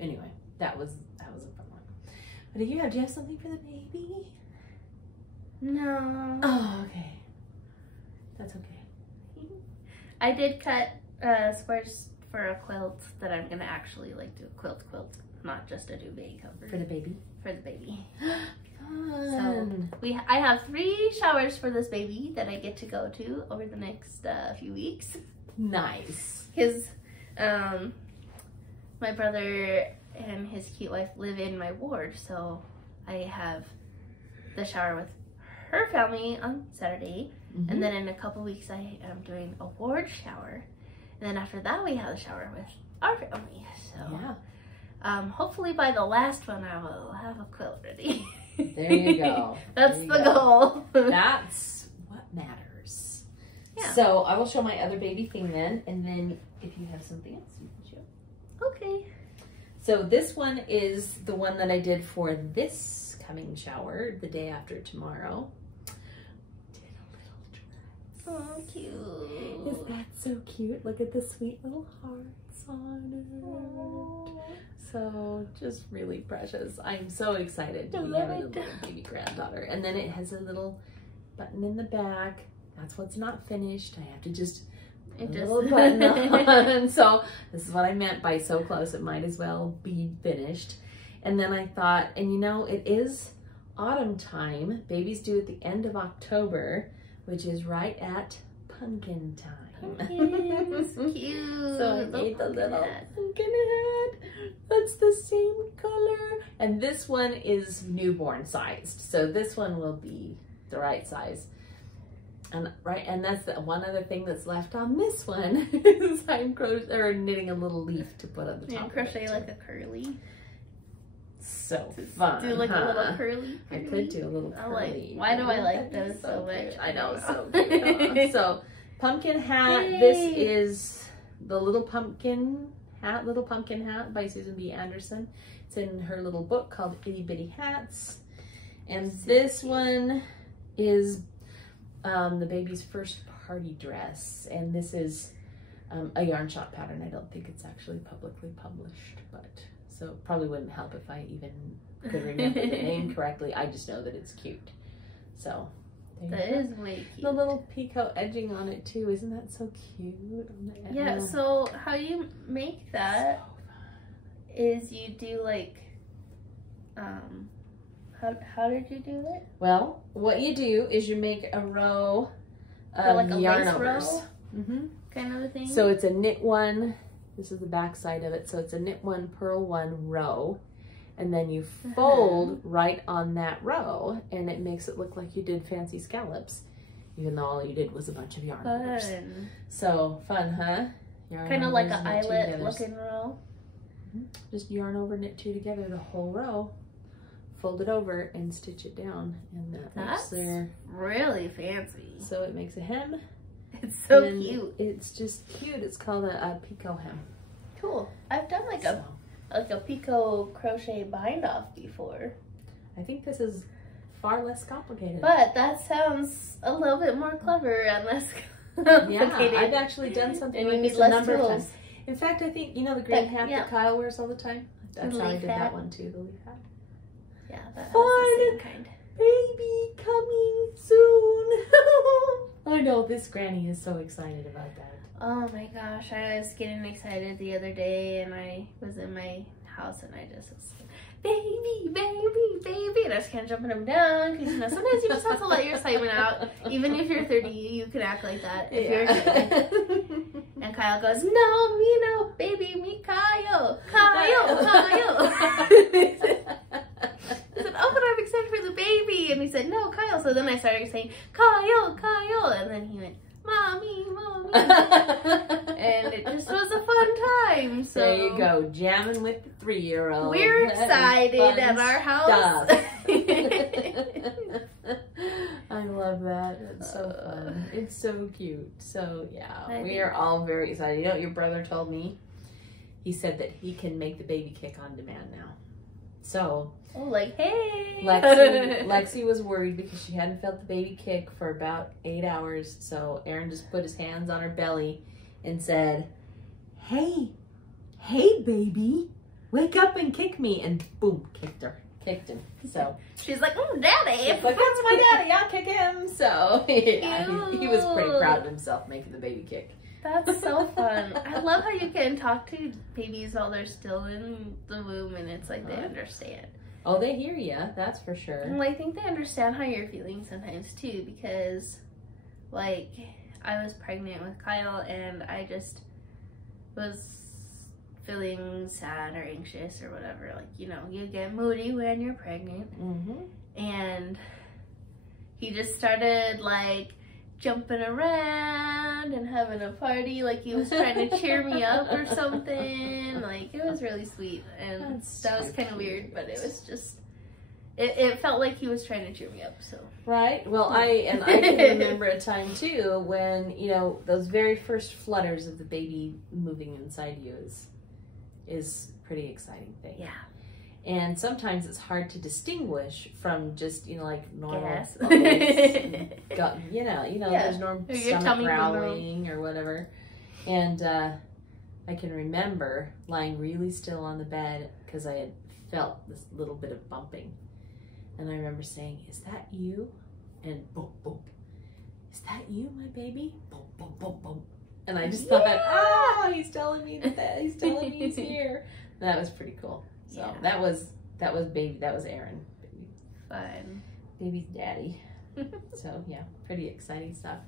Anyway, that was a fun one. What do you have? Do you have something for the baby? No. Oh, okay. That's okay. I did cut squares for a quilt that I'm gonna actually like do a quilt, not just a duvet cover. For the baby? For the baby. Fun. So I have 3 showers for this baby that I get to go to over the next few weeks. Nice. Because my brother and his cute wife live in my ward, so I have the shower with her family on Saturday, and then in a couple weeks I am doing a ward shower, and then after that we have the shower with our family. So yeah, hopefully by the last one I will have a quilt ready. There you go. That's the goal. That's what matters. Yeah. So I will show my other baby thing then, and then if you have something else you can show. Okay. So this one is the one that I did for this coming shower, the day after tomorrow. Did a little dress. Oh, cute. Is that so cute? Look at the sweet little hearts on it. Oh. So just really precious. I'm so excited to be having a little baby granddaughter. And then it has a little button in the back. That's what's not finished. I have to just put a little button on. So this is what I meant by so close. It might as well be finished. And then I thought, and you know, it is autumn time. Babies due at the end of October, which is right at pumpkin time. Pumpkins, cute. So I made the little pumpkin hat. That's the same color. And this one is newborn sized. So this one will be the right size. And that's the one other thing that's left on this one is I'm knitting a little leaf to put on the top. And crochet like a curly. So fun. Do like a little curly. I could do a little curly. Why do I like those so much? I know, so cute. So pumpkin hat. Yay. This is the Little Pumpkin Hat by Susan B. Anderson. It's in her little book called Itty Bitty Hats. And this one is the baby's first party dress. And this is a yarn shop pattern. I don't think it's actually publicly published, but so it probably wouldn't help if I even could remember the name correctly. I just know that it's cute. So that is way cute. The little picot edging on it too. Isn't that so cute? Yeah, so how you make that is you do like, how did you do it? Well, what you do is you make a row of like a yarn lace overs. Row? Kind of a thing? So it's a knit one. This is the back side of it. So it's a knit one, purl one row. And then you fold right on that row, and it makes it look like you did fancy scallops, even though all you did was a bunch of yarn overs. So fun, huh? Kind of like an eyelet looking row. Just yarn over, knit 2 together, the whole row, fold it over, and stitch it down, and that's really fancy. So it makes a hem. It's so cute. It's just cute. It's called a picot hem. Cool. I've done like a picot crochet bind off before. I think this is far less complicated. But that sounds a little bit more clever and less complicated. Yeah, I've actually done something like this a number of times. In fact, I think, you know the green hat that Kyle wears all the time? That's how I did that one too, the leaf hat. Yeah, that was the same kind. Baby coming soon. I know, this granny is so excited about that. Oh my gosh, I was getting excited the other day and I was in my house and I just was like, baby, baby, baby. And I was kind of jumping up and down because, you know, sometimes you just have to let your excitement out. Even if you're 30, you can act like that if you're excited. And Kyle goes, no, me no, baby, me Kyle. Kyle. I said, oh, but I'm excited for the baby. And he said, no, Kyle. So then I started saying, Kyle. And then he went, mommy, mommy. And it just was a fun time. So there you go, jamming with the 3-year-old. We're excited at our house. I love that. It's so fun. It's so cute. So yeah, we are all very excited. You know what your brother told me? He said that he can make the baby kick on demand now. So, like, hey. Lexi was worried because she hadn't felt the baby kick for about 8 hours. So Aaron just put his hands on her belly and said, hey, baby, wake up and kick me. And boom, kicked him. So she's like, daddy. Like, that's my daddy, I'll kick him. So yeah, he was pretty proud of himself making the baby kick. That's so fun. I love how you can talk to babies while they're still in the womb, and it's like they understand. Oh, they hear you, that's for sure. And I think they understand how you're feeling sometimes too, because like I was pregnant with Kyle and I just was feeling sad or anxious or whatever. Like, you know, you get moody when you're pregnant. And he just started like jumping around and having a party, like he was trying to cheer me up or something. Like, it was really sweet, and that was kind of weird, but it was just, it felt like he was trying to cheer me up. So right. Well, I can remember a time too when, you know, those very first flutters of the baby moving inside you is a pretty exciting thing. Yeah. And sometimes it's hard to distinguish from just, you know, like normal, Yes. there's normal stomach growling or whatever. And I can remember lying really still on the bed because I had felt this little bit of bumping. And I remember saying, is that you? And boom, boom. Is that you, my baby? Boom, boom, boom, boom. And I just thought, he's telling me that he's telling me he's here. And that was pretty cool. So that was Aaron. Baby. Fun. Baby's daddy. So yeah, pretty exciting stuff.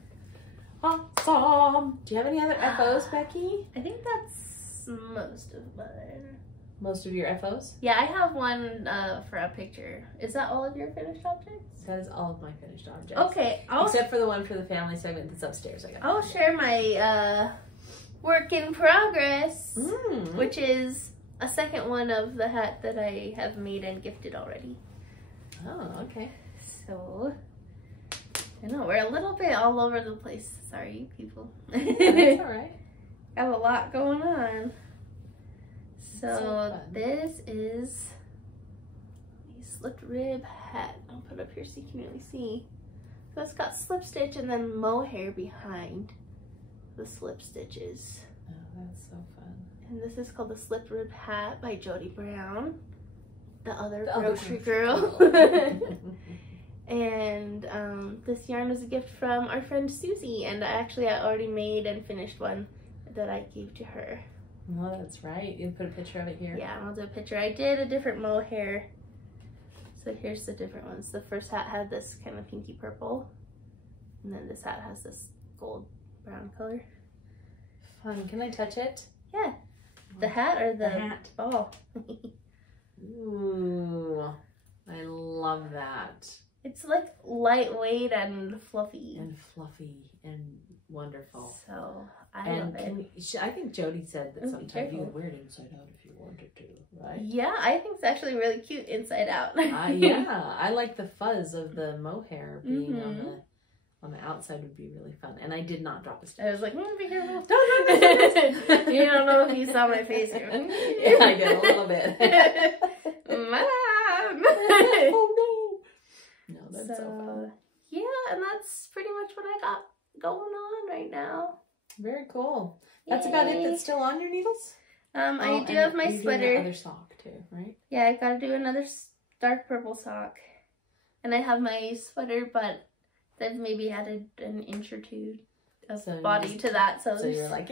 Awesome. Do you have any other FOs, Becky? I think that's most of mine. Most of your FOs? Yeah, I have one for a picture. Is that all of your finished objects? That is all of my finished objects. Okay. Except for the one for the family segment that's upstairs. I'll share my work in progress, which is a second one of the hat that I have made and gifted already. Oh, okay. So, I know, we're a little bit all over the place. Sorry, people. That's all right. Got a lot going on. So this is a slip rib hat. I'll put it up here so you can really see. So it's got slip stitch and then mohair behind the slip stitches. Oh, that's so fun. And this is called the Slip Rib Hat by Jodi Brown, the other grocery girl. And this yarn was a gift from our friend Susie, and I already made and finished one that I gave to her. Oh, that's right. You put a picture of it here. Yeah, I'll do a picture. I did a different mohair. So here's the different ones. The first hat had this kind of pinky purple, and then this hat has this gold brown color. Fun. Can I touch it? Yeah. The hat or the hat? ball? Ooh, I love that. It's like lightweight and fluffy. And wonderful. So I love it. I think Jodi said that sometimes you can wear it inside out if you wanted to, right? Yeah, I think it's actually really cute inside out. Yeah, I like the fuzz of the mohair being on the outside would be really fun. And I did not drop a stitch. I was like, be careful. Don't drop a stitch. You don't know if you saw my face here. Yeah, I did a little bit. Mom! Oh no. No, that's so fun. Yeah, and that's pretty much what I got going on right now. Very cool. That's about it that's still on your needles? I do have my sweater. Another sock too, right? Yeah, I gotta do another dark purple sock. And I have my sweater, but they've maybe added an inch or two of body to that. So you're like,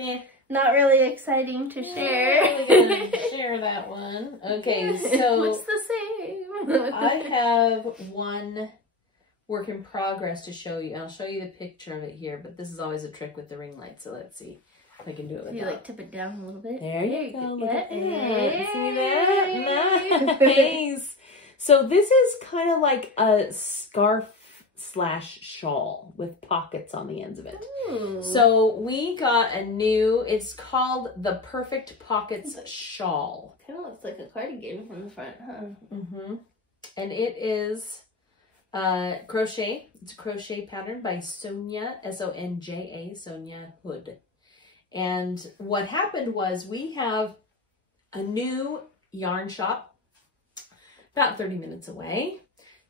not really exciting to share. We're gonna share that one. Okay, so it's the same. I have one work in progress to show you. I'll show you the picture of it here, but this is always a trick with the ring light, so let's see if I can do it with you like tip it down a little bit. There you go. Look at that. Hey. See that? Nice. So this is kind of like a scarf / shawl with pockets on the ends of it. Ooh. So we got a new, it's called the Perfect Pockets Shawl. Kind of looks like a cardigan from the front, huh? Mm-hmm. And it is crochet. It's a crochet pattern by Sonia, S-O-N-J-A, Sonia Hood. And what happened was we have a new yarn shop about 30 minutes away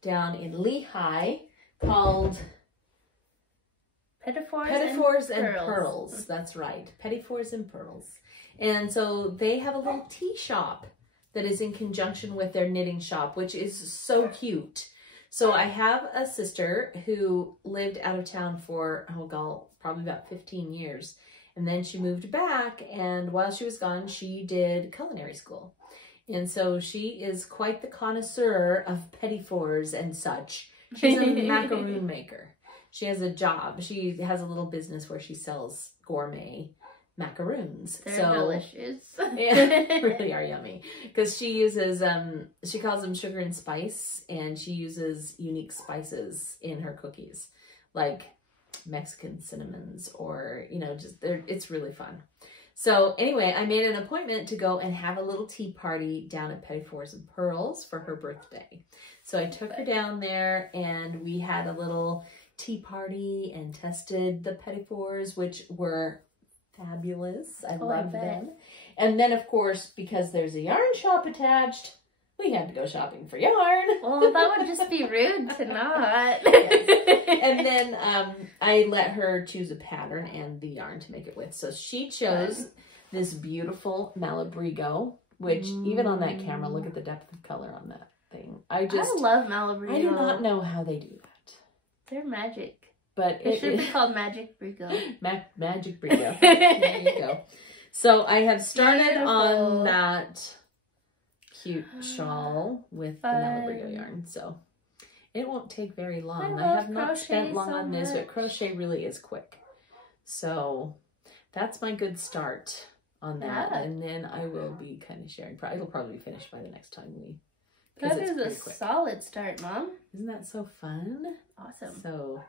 down in Lehigh called Pettifours and Pearls. That's right. Pettifours and Pearls. And so they have a little tea shop that is in conjunction with their knitting shop, which is so cute. So I have a sister who lived out of town for, oh God, probably about 15 years. And then she moved back, and while she was gone, she did culinary school. And so she is quite the connoisseur of pettifours and such. She's a macaroon maker. She has a job. She has a little business where she sells gourmet macaroons. They're delicious. Yeah, really are yummy. Because she uses, she calls them sugar and spice, and she uses unique spices in her cookies. Like Mexican cinnamons, or, you know, just it's really fun. So anyway, I made an appointment to go and have a little tea party down at Pettifours and Pearls for her birthday. So I took her down there, and we had a little tea party and tested the Pettifours, which were fabulous. I loved them. And then, of course, because there's a yarn shop attached, we had to go shopping for yarn. Well, that would just be rude to not. Yes. And then I let her choose a pattern and the yarn to make it with. So she chose this beautiful Malabrigo, which even on that camera, look at the depth of color on that thing. I love Malabrigo. I do not know how they do that. They're magic. But it should be called Magic Brigo. Magic Brigo. There you go. So I have started on that cute shawl with the Malabrigo yarn. So it won't take very long. I have not spent long on this, but crochet really is quick. So that's my good start on that. Yeah. And then I will be kind of sharing. It'll probably be finished by the next time we. That is a solid start, Mom. Isn't that so fun? Awesome. So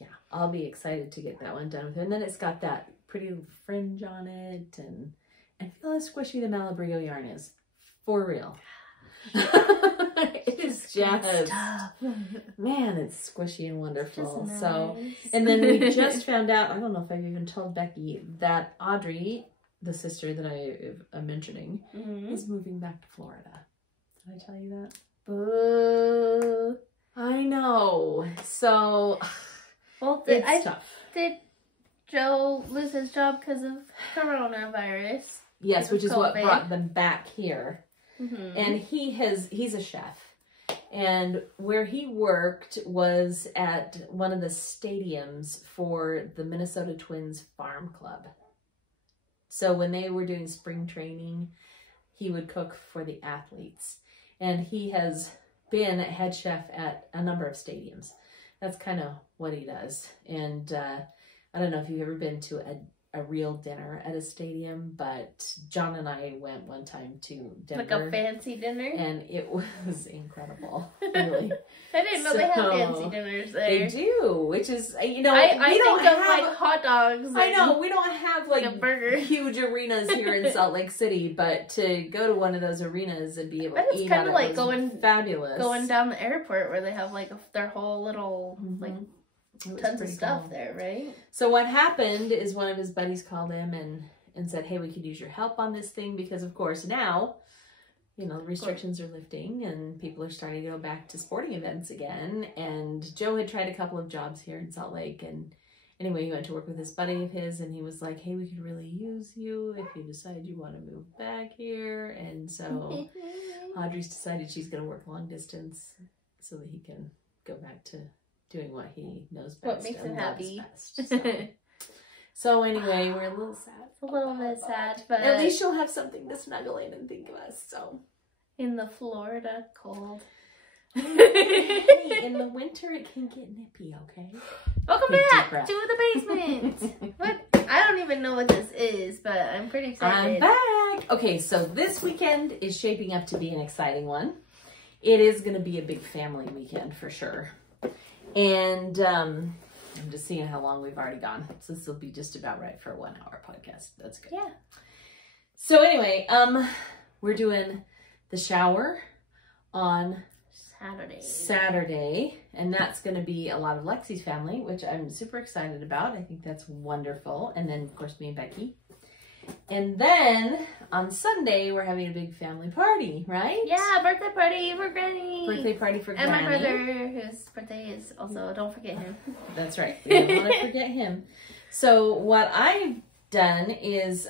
yeah, I'll be excited to get that one done with her. And then it's got that pretty fringe on it, and I feel how squishy the Malabrigo yarn is. For real. It is just, man, it's squishy and wonderful. Nice. So, and then we just found out, I don't know if I've even told Becky, that Audrey, the sister that I'm mentioning, is moving back to Florida. Did I tell you that? Boo. I know. So, well, it's tough. Did Joe lose his job because of coronavirus? Yes, which is what brought them back here. Mm-hmm. And he's a chef. And where he worked was at one of the stadiums for the Minnesota Twins Farm Club. So when they were doing spring training, he would cook for the athletes. And he has been a head chef at a number of stadiums. That's kind of what he does. And I don't know if you've ever been to a real dinner at a stadium, but John and I went one time to Denver. Like a fancy dinner? And it was incredible, really. I didn't know they had fancy dinners there. They do, which is, you know, I think of like hot dogs. I know, we don't have like a burger. Huge arenas here in Salt Lake City, but to go to one of those arenas and be able to eat out of it like going fabulous. Going down the airport where they have like their whole little like tons of stuff there, right? So what happened is one of his buddies called him and said, hey, we could use your help on this thing, because of course now, you know, restrictions are lifting and people are starting to go back to sporting events again. And Joe had tried a couple of jobs here in Salt Lake, and anyway, he went to work with this buddy of his, and he was like, hey, we could really use you if you decide you want to move back here. And so Audrey's decided she's going to work long distance so that he can go back to doing what he knows best. What makes him happy. So anyway, we're a little sad. A little bit sad, but at least you'll have something to snuggle in and think of us. So in the Florida cold. Hey, in the winter it can get nippy, okay? Welcome back to the basement. What? I don't even know what this is, but I'm pretty excited. I'm back. Okay, so this weekend is shaping up to be an exciting one. It is going to be a big family weekend for sure. And I'm just seeing how long we've already gone. So this will be just about right for a 1 hour podcast. That's good. Yeah. So anyway, we're doing the shower on Saturday, and that's going to be a lot of Lexi's family, which I'm super excited about. I think that's wonderful. And then, of course, me and Becky. And then on Sunday, we're having a big family party, right? Yeah, birthday party for Granny. Birthday party for Granny. And my brother, whose birthday is also, don't forget him. That's right. We don't want to forget him. So what I've done is,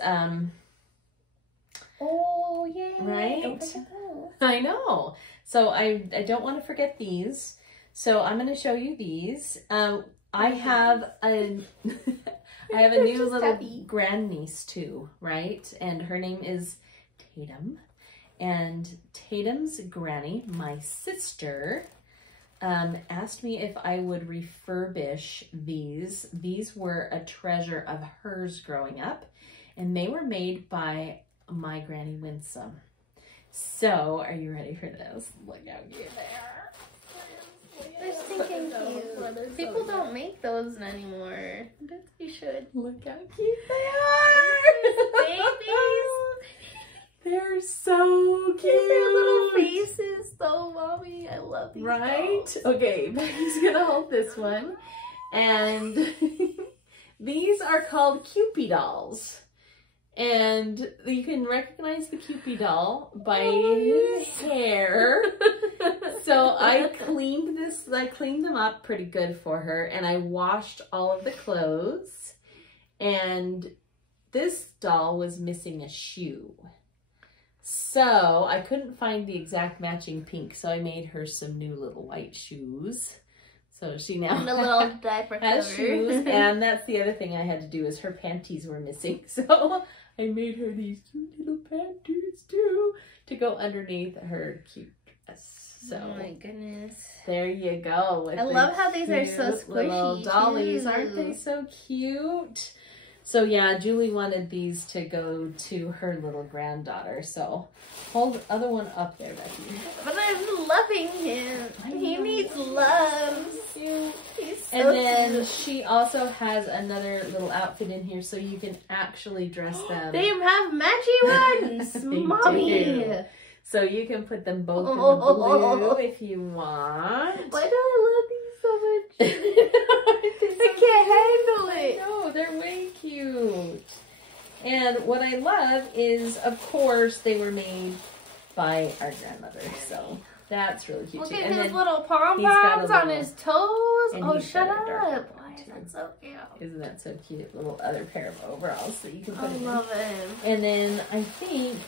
oh, yay. Right? Don't forget those. I know. So I don't want to forget these. So I'm going to show you these. I have a I have a new little grandniece too, right? And her name is Tatum. And Tatum's granny, my sister, asked me if I would refurbish these. These were a treasure of hers growing up, and they were made by my Granny Winsome. So, are you ready for this? Look how cute they are. They're stinking cute. People don't make those anymore. But you should. Look how cute they are. Babies. They're so cute. Their little faces, though, Mommy. I love these. Right? Dolls. Okay, Becky's gonna hold this one. And these are called Cupid dolls. And you can recognize the Cupid doll by his hair. So I cleaned them up pretty good for her, and I washed all of the clothes. And this doll was missing a shoe. So I couldn't find the exact matching pink, so I made her some new little white shoes. So she now and a little diaper has cover. shoes. And that's the other thing I had to do, is her panties were missing. So I made her these cute little panties too to go underneath her cute dress. So oh my goodness. There you go. I love how these are so squishy. Little dollies, too. aren't they so cute? So yeah, Julie wanted these to go to her little granddaughter. So hold the other one up there, Becky. But I'm loving him. He needs love. Cute. He's so And then cute. she also has another little outfit in here, so you can actually dress them. They have matchy ones, They Mommy. do. So you can put them both in the blue if you want. Why do I love these so much? I can't handle it. No, they're way cute. And what I love is, of course, they were made by our grandmother. So that's really cute. Look too. at And his then little pom-poms got a on little- his toes. and Oh, he's shut got a dark up. one, Why is too. that so cute? Isn't that so cute? Little other pair of overalls that you can put I in. love him. And then I think,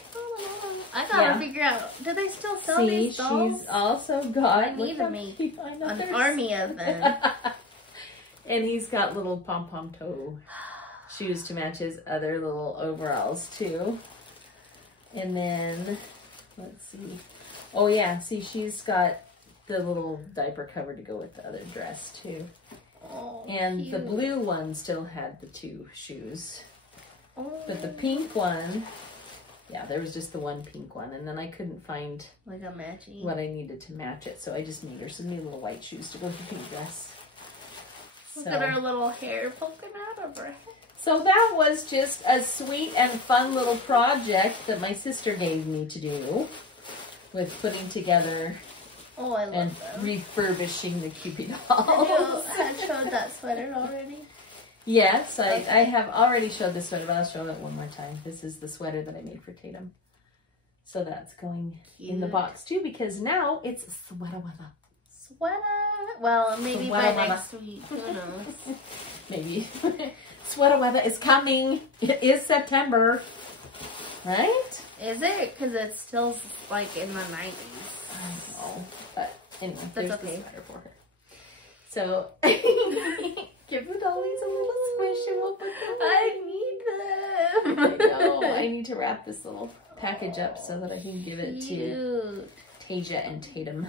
I gotta Yeah. figure out, do they still sell see, these dolls? she's also got I need to make an another army of them. And he's got little pom-pom toe shoes to match his other little overalls too. And then, let's see. Oh yeah, see, she's got the little diaper cover to go with the other dress too. Oh, And cute. the blue one still had the 2 shoes. Oh. But the pink one, yeah, there was just the one pink one. And then I couldn't find Like a matching. what I needed to match it. So I just made her some new little white shoes to go with the pink dress. Look at her little hair poking out of her head. So that was just a sweet and fun little project that my sister gave me to do with putting together Oh, I love and them. refurbishing the Cupid Have you dolls. had showed that sweater already? Yes, I have already showed this sweater, but I'll show it one more time. This is the sweater that I made for Tatum. So that's going in the Cute. box too, because now it's sweater weather. Sweater. Well, maybe Sweater by weather. next week. Who knows? Maybe. Sweater weather is coming. It is September. Right? Is it? Because it's still like in the 90s. I know. But anyway, That's there's okay. the sweater for her. So give the dollies a little squish and we'll put them I need them. I know. I need to wrap this little package up so that I can give it to Cute. Tasia and Tatum.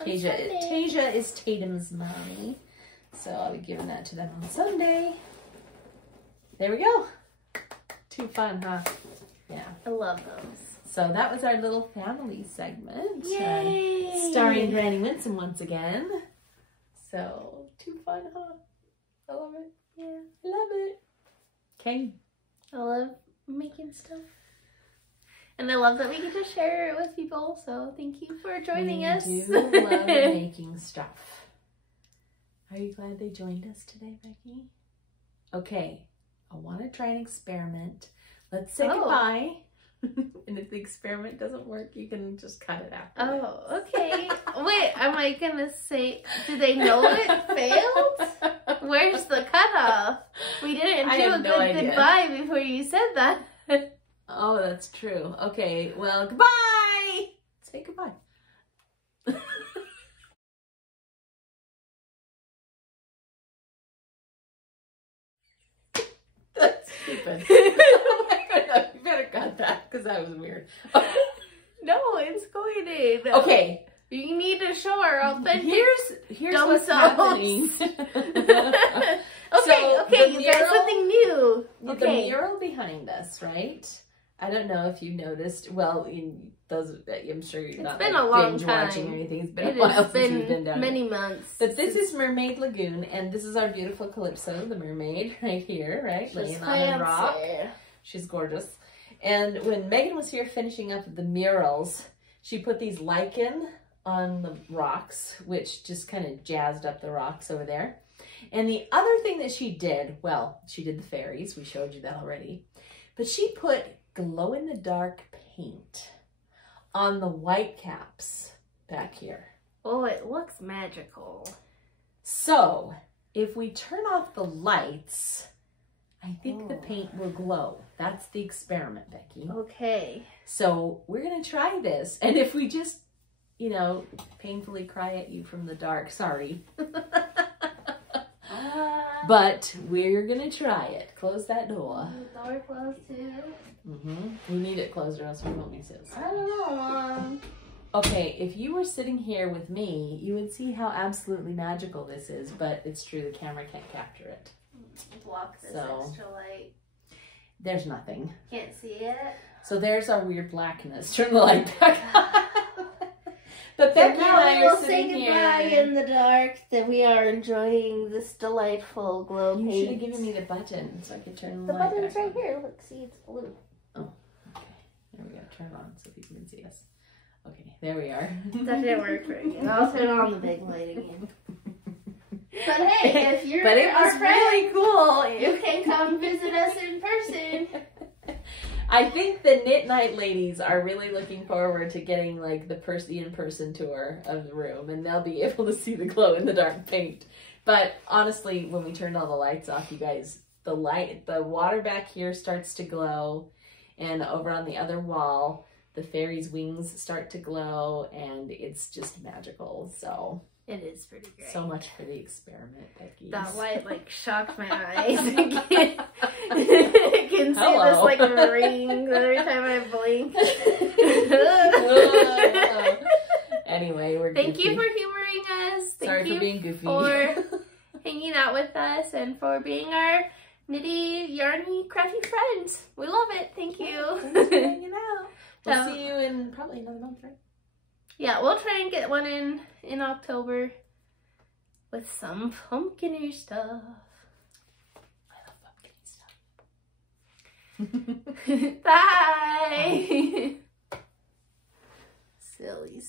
On Tasia Sunday. is Tatum's mommy. So I'll be giving that to them on Sunday. There we go. Too fun, huh? Yeah. I love those. So that was our little family segment. Yay! Starring Granny Winsome once again. So, too fun, huh? I love it. Yeah. I love it. Okay. I love making stuff. And I love that we get to share it with people. So thank you for joining us. We do love making stuff. Are you glad they joined us today, Becky? Okay. I want to try an experiment. Let's say goodbye. And if the experiment doesn't work, you can just cut it out. Oh, okay. Wait, am I gonna say, do they know it failed? Where's the cutoff? We didn't do a good goodbye before you said that. Oh, that's true. Okay, well, goodbye! Say goodbye. That's stupid. You better cut that, because that was weird. No, it's going in. Okay. You need to show our authentic. Here's what's happening. Okay, you got something new. The mural behind us, right? I don't know if you noticed. Well, in those, I'm sure you're not been a long binge time. watching or anything. It's been a while since we've been down many months. But this is Mermaid Lagoon, and this is our beautiful Calypso, the mermaid, right here, right? Laying on a rock. She's gorgeous. And when Megan was here finishing up the murals, she put these lichen on the rocks, which just kind of jazzed up the rocks over there. And the other thing that she did, well, she did the fairies. We showed you that already. But she put glow-in-the-dark paint on the white caps back here. Oh, it looks magical. So, if we turn off the lights, I think the paint will glow. That's the experiment, Becky. Okay. So, we're going to try this. And if we just, you know, painfully cry at you from the dark, sorry. But we're going to try it. Close that door. The door closed too. We need it closed or else we won't miss it. I don't know, Mom. Okay, if you were sitting here with me, you would see how absolutely magical this is, but it's true, the camera can't capture it. Block this extra light. There's nothing. Can't see it. So there's our weird blackness. Turn the light back on. But Becky and I are sitting here. Say goodbye in the dark. That we are enjoying this delightful glow paint. You should have given me the button so I could turn the light back on. The button's right here. Look, see, it's blue. Oh, okay. There we go. Turn it on so people can see us. Okay, there we are. That didn't work very good. I'll turn on the big light again. But hey, if you're but it was our friend, really cool. You can come visit us in person. I think the Knit Night ladies are really looking forward to getting like the in-person tour of the room, and they'll be able to see the glow-in-the-dark paint. But honestly, when we turned all the lights off, you guys, the water back here starts to glow, and over on the other wall, the fairies' wings start to glow, and it's just magical. So it is pretty great. So much for the experiment, Becky. That light like shocked my eyes. I can see this like ring every time I blink. Anyway, we're Thank goofy. you for humoring us. Sorry for being goofy. For hanging out with us and for being our knitty, yarny, crafty friends. We love it. Thank you. Thanks for hanging out. We'll see you in probably another month, right? Yeah, we'll try and get one in October with some pumpkin-y stuff. Bye. Silly